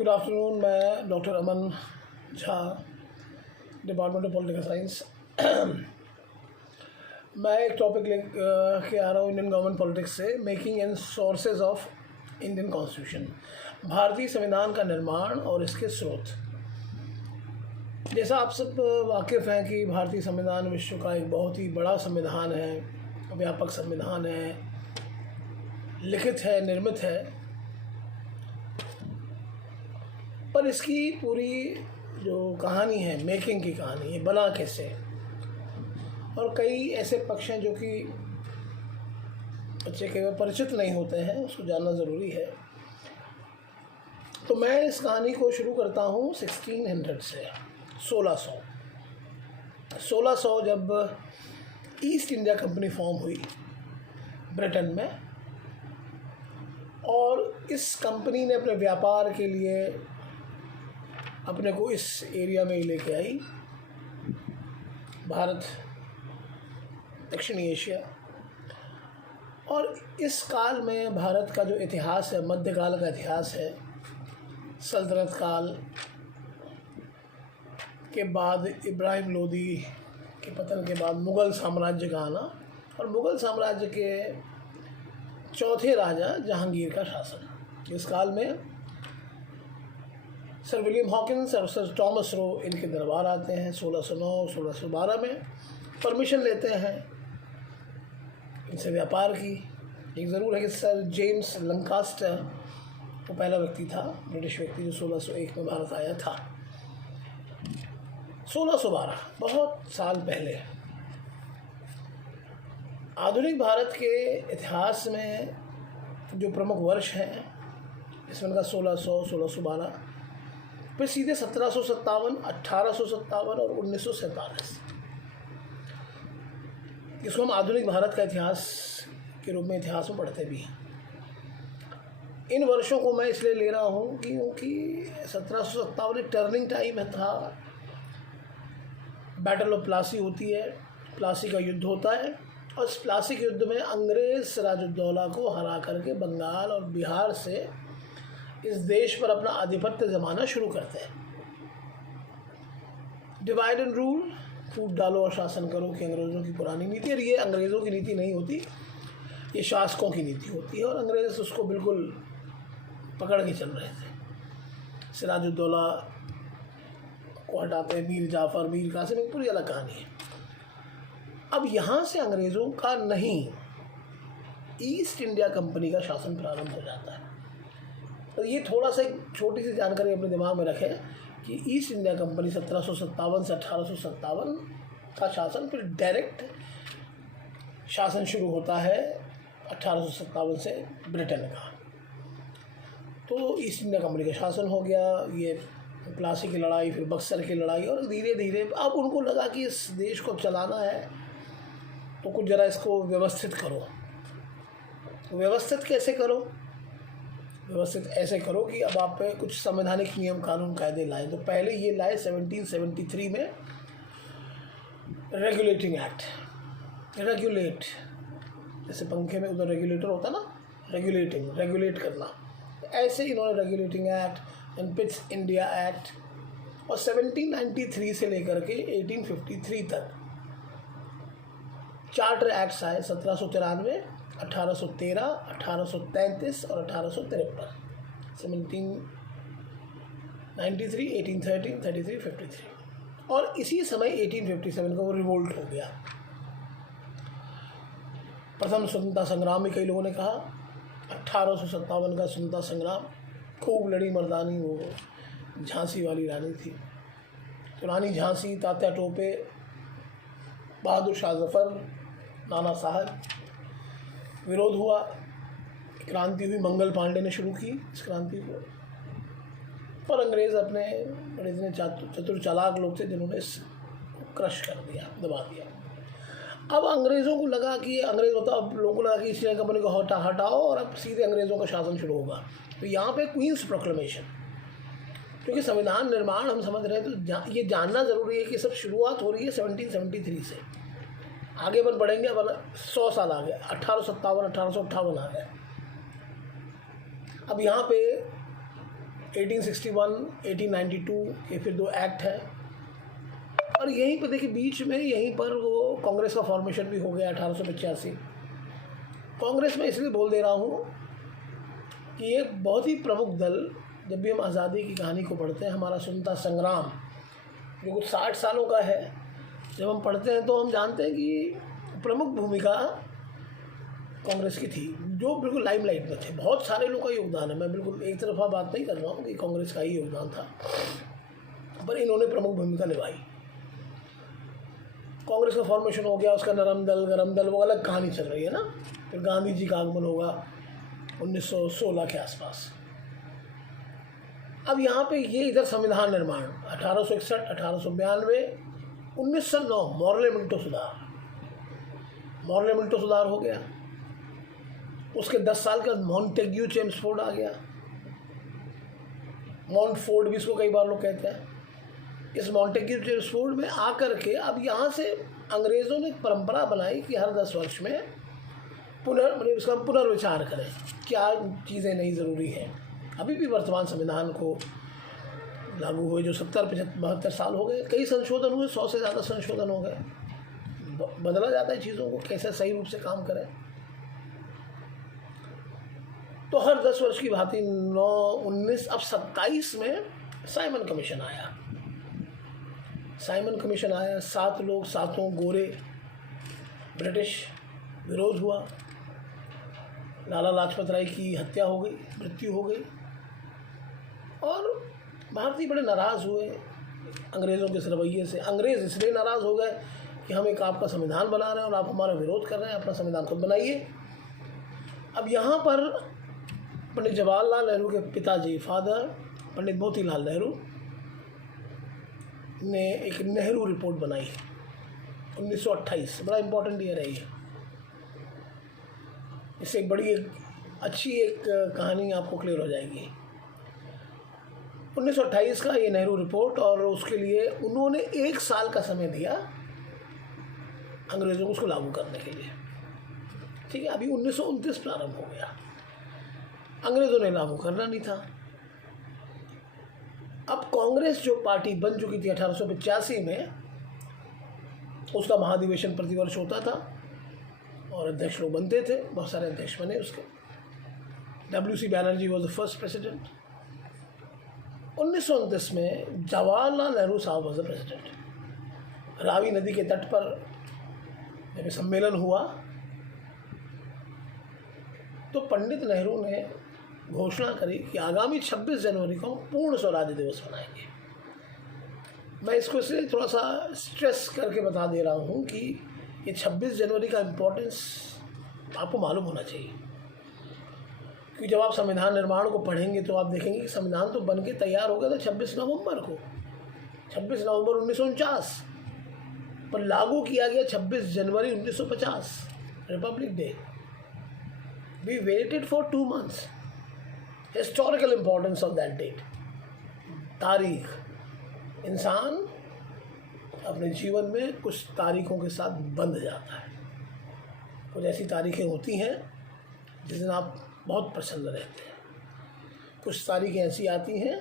Good afternoon. मैं doctor Aman Jha, department of political science. मैं एक टॉपिक ले के आ रहा हूँ इंडियन गवर्नमेंट पॉलिटिक्स से, making and sources of Indian constitution, भारतीय संविधान का निर्माण और इसके स्रोत। जैसा आप सब वाकिफ़ हैं कि भारतीय संविधान विश्व का एक बहुत ही बड़ा संविधान है, व्यापक संविधान है, लिखित है, निर्मित है, पर इसकी पूरी जो कहानी है, मेकिंग की कहानी, ये बना कैसे, और कई ऐसे पक्ष हैं जो कि बच्चे के परिचित नहीं होते हैं, उसको जानना ज़रूरी है। तो मैं इस कहानी को शुरू करता हूँ 1600 से। 1600 जब ईस्ट इंडिया कंपनी फॉर्म हुई ब्रिटेन में, और इस कंपनी ने अपने व्यापार के लिए अपने को इस एरिया में ही लेके आई, भारत, दक्षिणी एशिया। और इस काल में भारत का जो इतिहास है, मध्यकाल का इतिहास है, सल्तनत काल के बाद इब्राहिम लोदी के पतन के बाद मुग़ल साम्राज्य का आना, और मुग़ल साम्राज्य के चौथे राजा जहांगीर का शासन। इस काल में सर विलियम हॉकिंस और सर थॉमस रो इनके दरबार आते हैं 1609-1612 में, परमिशन लेते हैं इनसे व्यापार की। एक ज़रूर है कि सर जेम्स लंकास्टर वो पहला व्यक्ति था, ब्रिटिश व्यक्ति, जो 1601 में भारत आया था। 1612 बहुत साल पहले। आधुनिक भारत के इतिहास में जो प्रमुख वर्ष हैं, इसमें का 1600, 1612, फिर सीधे 1757, 1857 और 1947। इसको हम आधुनिक भारत का इतिहास के रूप में इतिहास में पढ़ते भी हैं। इन वर्षों को मैं इसलिए ले रहा हूँ क्योंकि 1757 एक टर्निंग टाइम था। बैटल ऑफ प्लासी होती है, प्लासी का युद्ध होता है, और इस प्लासी के युद्ध में अंग्रेज़ सिराजुद्दौला को हरा करके बंगाल और बिहार से इस देश पर अपना आधिपत्य जमाना शुरू करते हैं। डिवाइड एंड रूल, फूट डालो और शासन करो की अंग्रेज़ों की पुरानी नीति, और ये अंग्रेज़ों की नीति नहीं होती, ये शासकों की नीति होती है, और अंग्रेज़ उसको बिल्कुल पकड़ के चल रहे थे। सिराजुद्दौला को हटाते हैं, मीर जाफ़र, मीर कासिम, एक पूरी अलग कहानी है। अब यहाँ से अंग्रेज़ों का नहीं, ईस्ट इंडिया कंपनी का शासन प्रारंभ हो जाता है। तो ये थोड़ा सा एक छोटी सी जानकारी अपने दिमाग में रखें कि ईस्ट इंडिया कंपनी 1757 से 1857 का शासन, फिर डायरेक्ट शासन शुरू होता है 1857 से ब्रिटेन का। तो ईस्ट इंडिया कंपनी का शासन हो गया, ये प्लासी की लड़ाई, फिर बक्सर की लड़ाई, और धीरे धीरे अब उनको लगा कि इस देश को चलाना है तो कुछ ज़रा इसको व्यवस्थित करो। व्यवस्थित कैसे करो? व्यवस्थित ऐसे करो कि अब आप पे कुछ संवैधानिक नियम कानून कायदे लाए। तो पहले ये लाए 1773 में रेगुलेटिंग एक्ट। रेगुलेट, जैसे पंखे में उधर रेगुलेटर होता ना, रेगुलेट करना, ऐसे इन्होंने regulating act and Pitt's India act, और 1793 से लेकर के 1853 तक चार्टर एक्ट्स आए। 1793, 1813, 1833 और 1853। 1793, 1813, 33, 53, और इसी समय 1857 का वो रिवोल्ट हो गया। प्रथम स्वतंत्रता संग्राम में कई लोगों ने कहा, 1857 का स्वतंत्रता संग्राम, खूब लड़ी मर्दानी, वो झांसी वाली रानी थी, तो रानी झांसी, तात्या टोपे, बहादुर शाह जफ़र, नाना साहब, विरोध हुआ, क्रांति हुई, मंगल पांडे ने शुरू की इस क्रांति को, पर अंग्रेज़ अपने बड़े इतने चतुर चालाक लोग थे जिन्होंने इसको क्रश कर दिया, दबा दिया। अब अंग्रेज़ों को लगा कि अंग्रेज़ होता, अब लोगों को लगा कि ईस्ट इंडिया कंपनी को हटाओ और अब सीधे अंग्रेज़ों का शासन शुरू होगा। तो यहाँ पे क्वींस प्रोक्लेमेशन, क्योंकि संविधान निर्माण हम समझ रहे हैं, तो ये जानना ज़रूरी है कि सब शुरुआत हो रही है 1773 से। आगे बढ़ेंगे, अब 100 साल आ गए, 1857, 1858 आ गए। अब यहाँ पे 1861, 1892 ये फिर 2 एक्ट है। और यहीं पर देखिए बीच में यहीं पर वो कांग्रेस का फॉर्मेशन भी हो गया 1885। कांग्रेस में इसलिए बोल दे रहा हूँ कि ये बहुत ही प्रमुख दल, जब भी हम आज़ादी की कहानी को पढ़ते हैं, हमारा स्वतंत्रता संग्राम जो कुछ 60 सालों का है, जब हम पढ़ते हैं तो हम जानते हैं कि प्रमुख भूमिका कांग्रेस की थी, जो बिल्कुल लाइमलाइट में थे। बहुत सारे लोगों का योगदान है, मैं बिल्कुल एक तरफा बात नहीं कर रहा हूँ कि कांग्रेस का ही योगदान था, पर इन्होंने प्रमुख भूमिका निभाई। कांग्रेस का फॉर्मेशन हो गया, उसका नरम दल गरम दल वो अलग कहानी चल रही है ना। फिर गांधी जी का आगमन होगा 1916 के आसपास। अब यहाँ पे ये इधर संविधान निर्माण 1861, 1892, 1909 मॉर्ले-मिंटो सुधार, मॉर्ले-मिंटो सुधार हो गया। उसके 10 साल का मॉन्टेग्यू चेम्सफोर्ड आ गया, मॉन्टफोर्ड भी इसको कई बार लोग कहते हैं। इस मॉन्टेग्यू चेम्सफोर्ड में आकर के अब यहाँ से अंग्रेज़ों ने एक परंपरा बनाई कि हर 10 वर्ष में इसका पुनर्विचार करें, क्या चीज़ें नई ज़रूरी हैं। अभी भी वर्तमान संविधान को लागू हुए जो 70-72 साल हो गए, कई संशोधन हुए, 100 से ज़्यादा संशोधन हो गए। बदला जाता है चीज़ों को, कैसे सही रूप से काम करें। तो हर 10 वर्ष की भांति 19 अब 27 में साइमन कमीशन आया। साइमन कमीशन आया, 7 लोग, 7 गोरे, ब्रिटिश, विरोध हुआ, लाला लाजपत राय की हत्या हो गई, मृत्यु हो गई, और भारतीय बड़े नाराज़ हुए अंग्रेज़ों के इस रवैये से। अंग्रेज़ इसलिए नाराज़ हो गए कि हम एक आपका संविधान बना रहे हैं और आप हमारा विरोध कर रहे हैं, अपना संविधान खुद बनाइए। अब यहाँ पर पंडित जवाहरलाल नेहरू के पिताजी फादर पंडित मोतीलाल नेहरू ने एक नेहरू रिपोर्ट बनाई 1928, बड़ा इम्पोर्टेंट ईयर है ये। इससे एक बड़ी अच्छी कहानी आपको क्लियर हो जाएगी। 1928 का ये नेहरू रिपोर्ट, और उसके लिए उन्होंने 1 साल का समय दिया अंग्रेज़ों को उसको लागू करने के लिए। ठीक है, अभी 1929 प्रारंभ हो गया, अंग्रेज़ों ने लागू करना नहीं था। अब कांग्रेस जो पार्टी बन चुकी थी 1885 में, उसका महाधिवेशन प्रतिवर्ष होता था और अध्यक्ष लोग बनते थे, बहुत सारे अध्यक्ष बने उसके। WC Banerjee was the first president. 1929 में जवाहरलाल नेहरू साहब वॉज द प्रेसिडेंट। रावी नदी के तट पर जब सम्मेलन हुआ तो पंडित नेहरू ने घोषणा करी कि आगामी 26 जनवरी को पूर्ण स्वराज्य दिवस मनाएंगे। मैं इसको इसलिए थोड़ा सा स्ट्रेस करके बता दे रहा हूँ कि ये 26 जनवरी का इम्पोर्टेंस आपको मालूम होना चाहिए, क्योंकि जब आप संविधान निर्माण को पढ़ेंगे तो आप देखेंगे कि संविधान तो बन के तैयार हो गया था 26 नवंबर को, 26 नवंबर 1949, पर लागू किया गया 26 जनवरी 1950, republic day. We waited for 2 months। Historical importance of that date. तारीख, इंसान अपने जीवन में कुछ तारीखों के साथ बंध जाता है। कुछ ऐसी तारीखें होती हैं जिस दिन आप बहुत प्रसन्न रहते हैं, कुछ तारीखें ऐसी आती हैं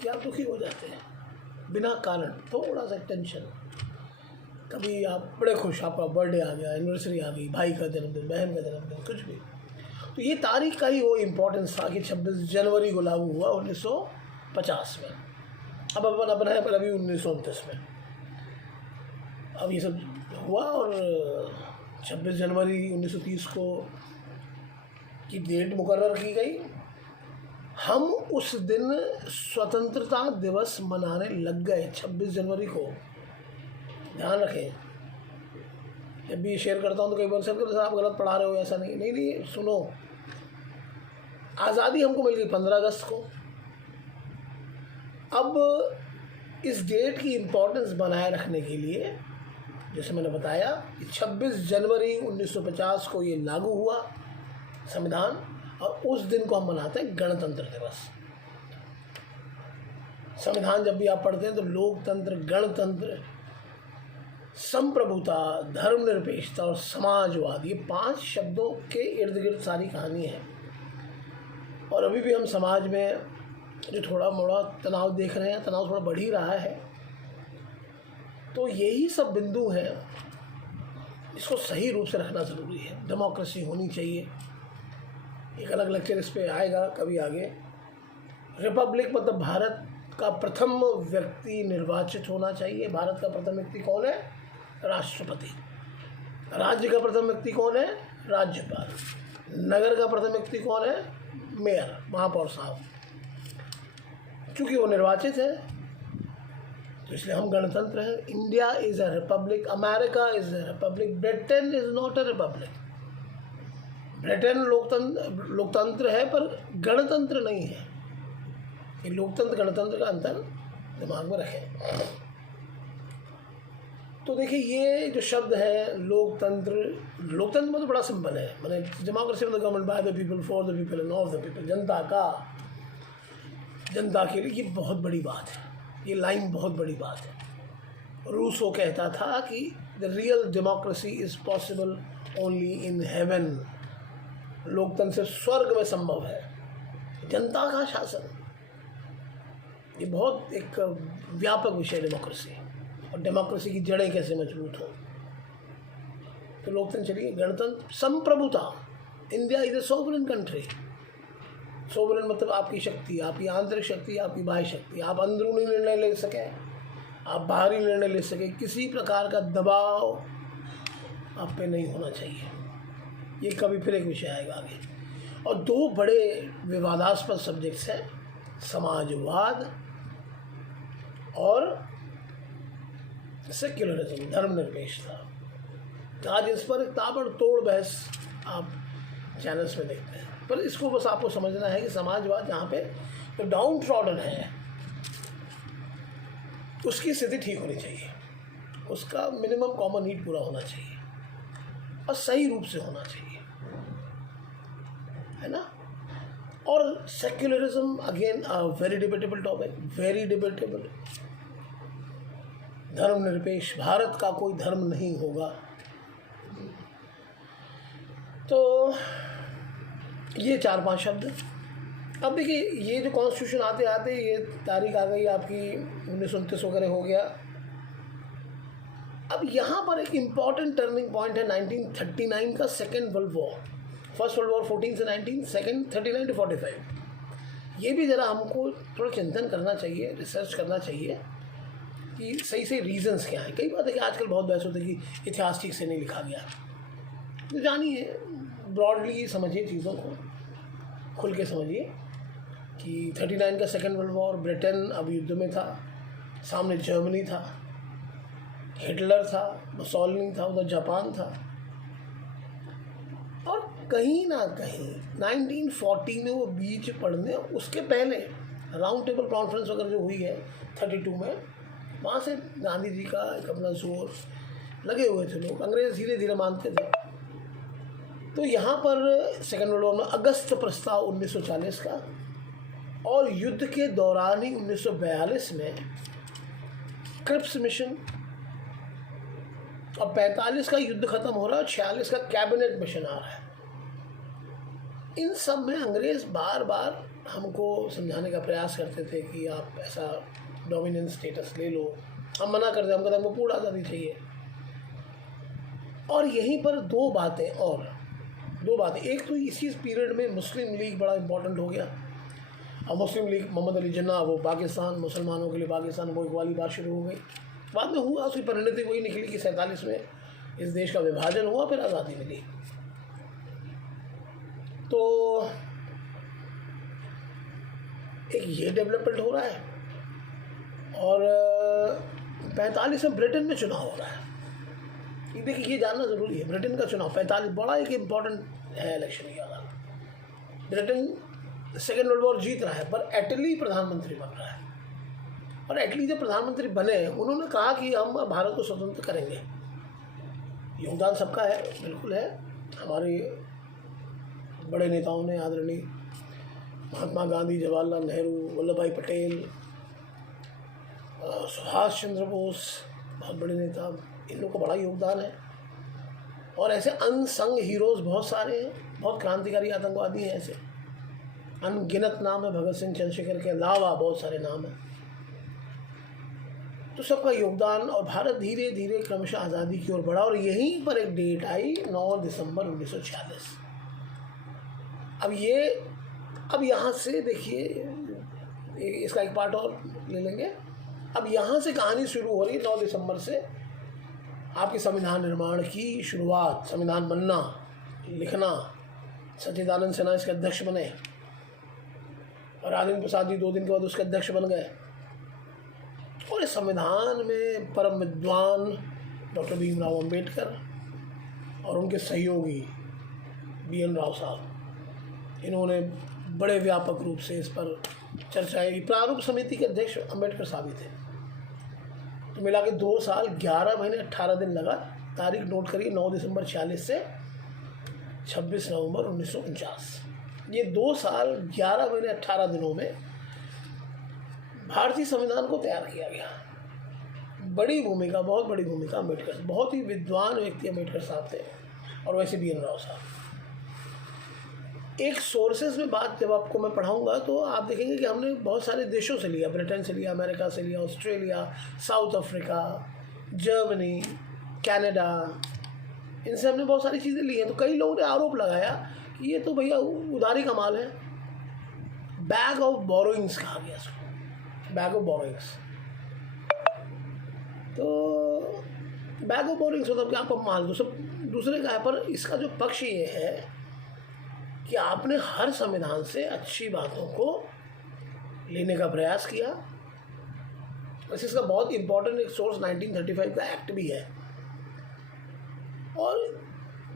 कि आप दुखी हो जाते हैं बिना कारण, थोड़ा सा टेंशन। कभी आप बड़े खुश, आपका बर्थडे आ गया, एनिवर्सरी आ गई, भाई का जन्मदिन, बहन का जन्मदिन, कुछ भी। तो ये तारीख का ही वो इम्पोर्टेंस था कि 26 जनवरी को लागू हुआ 1950 में। अब अपन अपना है पर अभी 1929 में अब ये सब हुआ, और 26 जनवरी 1930 को की डेट मुकर्रर की गई। हम उस दिन स्वतंत्रता दिवस मनाने लग गए 26 जनवरी को। ध्यान रखें, जब भी शेयर करता हूँ तो कई बार सर करते आप गलत पढ़ा रहे हो, ऐसा नहीं नहीं नहीं सुनो, आज़ादी हमको मिल गई 15 अगस्त को। अब इस डेट की इम्पोर्टेंस बनाए रखने के लिए, जैसे मैंने बताया कि 26 जनवरी 1950 को ये लागू हुआ संविधान, और उस दिन को हम मनाते हैं गणतंत्र दिवस। संविधान जब भी आप पढ़ते हैं तो लोकतंत्र, गणतंत्र, संप्रभुता, धर्मनिरपेक्षता और समाजवाद, ये 5 शब्दों के इर्द गिर्द सारी कहानी है। और अभी भी हम समाज में जो थोड़ा मोड़ा तनाव देख रहे हैं, तनाव थोड़ा बढ़ ही रहा है। तो यही सब बिंदु हैं, इसको सही रूप से रखना ज़रूरी है। डेमोक्रेसी होनी चाहिए, एक अलग लेक्चर इस पे आएगा कभी आगे। रिपब्लिक मतलब भारत का प्रथम व्यक्ति निर्वाचित होना चाहिए। भारत का प्रथम व्यक्ति कौन है? राष्ट्रपति। राज्य का प्रथम व्यक्ति कौन है? राज्यपाल। नगर का प्रथम व्यक्ति कौन है? मेयर, महापौर साहब। चूँकि वो निर्वाचित है तो इसलिए हम गणतंत्र हैं। India is a republic, America is a republic, Britain is not a republic. Britain लोकतंत्र है पर गणतंत्र नहीं है। ये लोकतंत्र गणतंत्र का अंतर दिमाग में रखें। तो देखिए, ये जो शब्द है लोकतंत्र, लोकतंत्र में तो बड़ा सिंपल है, मैंने डेमोक्रेसी मतलब government by the people for the people end of the people, जनता का, जनता के लिए। ये बहुत बड़ी बात है, ये लाइन बहुत बड़ी बात है। रूसो कहता था कि the real democracy is possible only in heaven. लोकतंत्र से स्वर्ग में संभव है। जनता का शासन, ये बहुत एक व्यापक विषय डेमोक्रेसी, और डेमोक्रेसी की जड़ें कैसे मजबूत हो। तो लोकतंत्र चलिए, गणतंत्र, संप्रभुता। India is a sovereign country. Sovereign मतलब आपकी शक्ति, आपकी आंतरिक शक्ति, आपकी बाह्य शक्ति। आप अंदरूनी निर्णय ले सकें, आप बाहरी निर्णय ले सकें, किसी प्रकार का दबाव आप पे नहीं होना चाहिए। ये कभी फिर एक विषय आएगा आगे। और दो बड़े विवादास्पद सब्जेक्ट्स हैं, समाजवाद और सेक्युलरिज्म, धर्मनिरपेक्षता। तो आज इस पर ताबड़तोड़ बहस आप चैनल्स में देखते हैं, पर इसको बस आपको समझना है कि समाजवाद जहाँ पे तो डाउन ट्रॉडन है, उसकी स्थिति ठीक होनी चाहिए, उसका मिनिमम कॉमन नीड पूरा होना चाहिए और सही रूप से होना चाहिए, है ना। और secularism again very debatable topic, very debatable. धर्मनिरपेक्ष, भारत का कोई धर्म नहीं होगा। तो ये 4-5 शब्द। अब देखिए, ये जो कॉन्स्टिट्यूशन आते आते ये तारीख आ गई आपकी 1929 वगैरह हो गया। अब यहाँ पर एक इम्पॉर्टेंट टर्निंग पॉइंट है 1939 का, second world war. First world war 14 से 19, सेकेंड 39 to 45। ये भी ज़रा हमको थोड़ा चिंतन करना चाहिए, रिसर्च करना चाहिए कि सही सही रीजंस क्या हैं। कई बात है कि आजकल बहुत बहस होती है कि इतिहास ठीक से नहीं लिखा गया। तो जानिए, ब्रॉडली समझिए चीज़ों को, खुल के समझिए कि 39 का सेकेंड वर्ल्ड वॉर, ब्रिटेन अब युद्ध में था, सामने जर्मनी था, हिटलर था, मुसोलिनी था, उधर जापान था। और कहीं ना कहीं 1940 में वो बीच पढ़ने, उसके पहले राउंड टेबल कॉन्फ्रेंस वगैरह जो हुई है 32 में, वहाँ से गांधी जी का एक अपना जोर लगे हुए थे लोग, अंग्रेज धीरे धीरे मानते थे। तो यहाँ पर सेकेंड वर्ल्ड वॉर में अगस्त प्रस्ताव 1940 का, और युद्ध के दौरान ही 1942 में क्रिप्स मिशन, और 45 का युद्ध खत्म हो रहा है, 46 का कैबिनेट मिशन आ रहा है। इन सब में अंग्रेज बार बार हमको समझाने का प्रयास करते थे कि आप ऐसा डोमिनेंस स्टेटस ले लो। हम मना करते, हम कहते हमको पूर्ण आज़ादी चाहिए। और यहीं पर दो बातें, एक तो इसी पीरियड में मुस्लिम लीग बड़ा इम्पोर्टेंट हो गया। अब मुस्लिम लीग, मोहम्मद अली जिन्ना, वो पाकिस्तान, मुसलमानों के लिए पाकिस्तान, वो एक वाली बात शुरू हो गई। बाद में हुआ, उसकी परिणति वही निकली कि 47 में इस देश का विभाजन हुआ, फिर आज़ादी मिली। तो एक ये डेवलपमेंट हो रहा है, और 45 में ब्रिटेन में चुनाव हो रहा है। देखिए, ये जानना ज़रूरी है, ब्रिटेन का चुनाव 45 बड़ा एक इम्पॉर्टेंट है इलेक्शन ये वाला। ब्रिटेन सेकेंड वर्ल्ड वॉर जीत रहा है, पर एटली प्रधानमंत्री बन रहा है। और एटली जब प्रधानमंत्री बने, उन्होंने कहा कि हम भारत को स्वतंत्र करेंगे। योगदान सबका है, बिल्कुल है। हमारे बड़े नेताओं ने, आदरणीय महात्मा गांधी, जवाहरलाल नेहरू, वल्लभ भाई पटेल, सुभाष चंद्र बोस, बहुत बड़े नेता, इन लोगों का बड़ा योगदान है। और ऐसे अनसंग हीरोज़ बहुत सारे हैं, बहुत क्रांतिकारी आतंकवादी हैं ऐसे। अनगिनत नाम है, भगत सिंह चंद्रशेखर के अलावा बहुत सारे नाम हैं। तो सबका योगदान, और भारत धीरे धीरे क्रमशः आज़ादी की ओर बढ़ा। और यहीं पर एक डेट आई 9 दिसंबर 1946। अब यहाँ से देखिए, इसका एक पार्ट और ले लेंगे। अब यहाँ से कहानी शुरू हो रही है 9 दिसंबर से, आपके संविधान निर्माण की शुरुआत, संविधान बनना, लिखना। सच्चिदानंद सिन्हा इसके अध्यक्ष बने और राजेंद्र प्रसाद जी 2 दिन के बाद उसके अध्यक्ष बन गए। और इस संविधान में परम विद्वान डॉक्टर भीमराव अंबेडकर और उनके सहयोगी BN राव साहब, इन्होंने बड़े व्यापक रूप से इस पर चर्चाएं की। प्रारूप समिति के अध्यक्ष अंबेडकर साहब ही थे। तो मिला के 2 साल 11 महीने 18 दिन लगा। तारीख नोट करिए, 9 दिसंबर 46 से 26 नवंबर 1949। ये 2 साल 11 महीने 18 दिनों में भारतीय संविधान को तैयार किया गया। बड़ी भूमिका, बहुत बड़ी भूमिका अम्बेडकर, बहुत ही विद्वान व्यक्ति अम्बेडकर साहब थे, और वैसे BN राव साहब। एक सोर्सेज में बात जब आपको मैं पढ़ाऊंगा तो आप देखेंगे कि हमने बहुत सारे देशों से लिया, ब्रिटेन से लिया, अमेरिका से लिया, Australia, south Africa, Germany, Canada, इनसे हमने बहुत सारी चीज़ें ली हैं। तो कई लोगों ने आरोप लगाया कि ये तो भैया उधारी का माल है, बैग ऑफ बोरोइंग्स कहा गया इसको, बैग ऑफ बोरोइंग्स। तो बैग ऑफ बोरोइंग्स मतलब कि आपको माल दो, सब दूसरे का है। पर इसका जो पक्ष ये है कि आपने हर संविधान से अच्छी बातों को लेने का प्रयास किया। वैसे इसका बहुत इंपॉर्टेंट एक सोर्स 1935 का एक्ट भी है, और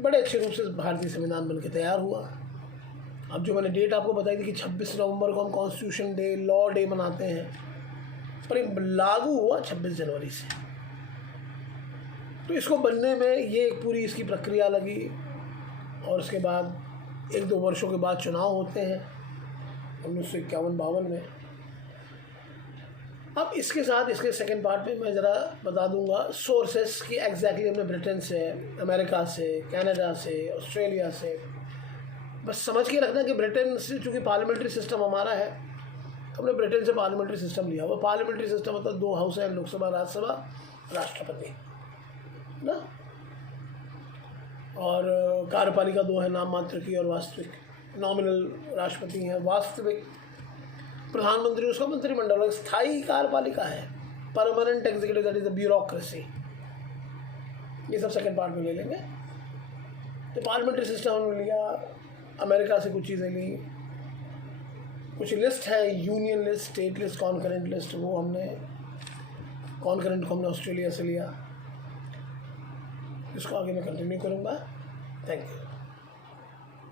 बड़े अच्छे रूप से भारतीय संविधान बनके तैयार हुआ। अब जो मैंने डेट आपको बताई थी कि 26 नवंबर को हम कॉन्स्टिट्यूशन डे, लॉ डे मनाते हैं, पर ये लागू हुआ 26 जनवरी से। तो इसको बनने में ये एक पूरी इसकी प्रक्रिया लगी, और उसके बाद 1-2 वर्षों के बाद चुनाव होते हैं 1951-52 में। अब इसके साथ इसके सेकंड पार्ट में मैं ज़रा बता दूंगा सोर्सेस की एग्जैक्टली हमने ब्रिटेन से, अमेरिका से, कनाडा से, ऑस्ट्रेलिया से। बस समझ के रखना कि ब्रिटेन से चूँकि पार्लियामेंट्री सिस्टम हमारा है, हमने ब्रिटेन से पार्लियामेंट्री सिस्टम लिया। वो पार्लियामेंट्री सिस्टम मतलब 2 हाउस हैं, लोकसभा, राज्यसभा, राष्ट्रपति ना, और कार्यपालिका 2 है, नाम मात्र की और वास्तविक। नॉमिनल राष्ट्रपति हैं, वास्तविक प्रधानमंत्री, उसका मंत्रिमंडल। और स्थायी कार्यपालिका है, permanent executive, that is the bureaucracy. ये सब सेकंड पार्ट में ले लेंगे। तो पार्लियामेंट्री सिस्टम हमने लिया, अमेरिका से कुछ चीज़ें ली, कुछ लिस्ट है, union list, state list, concurrent list, वो हमने कॉन्करेंट को हमने ऑस्ट्रेलिया से लिया। इसको आगे मैं कंटिन्यू करूँगा। Thank you.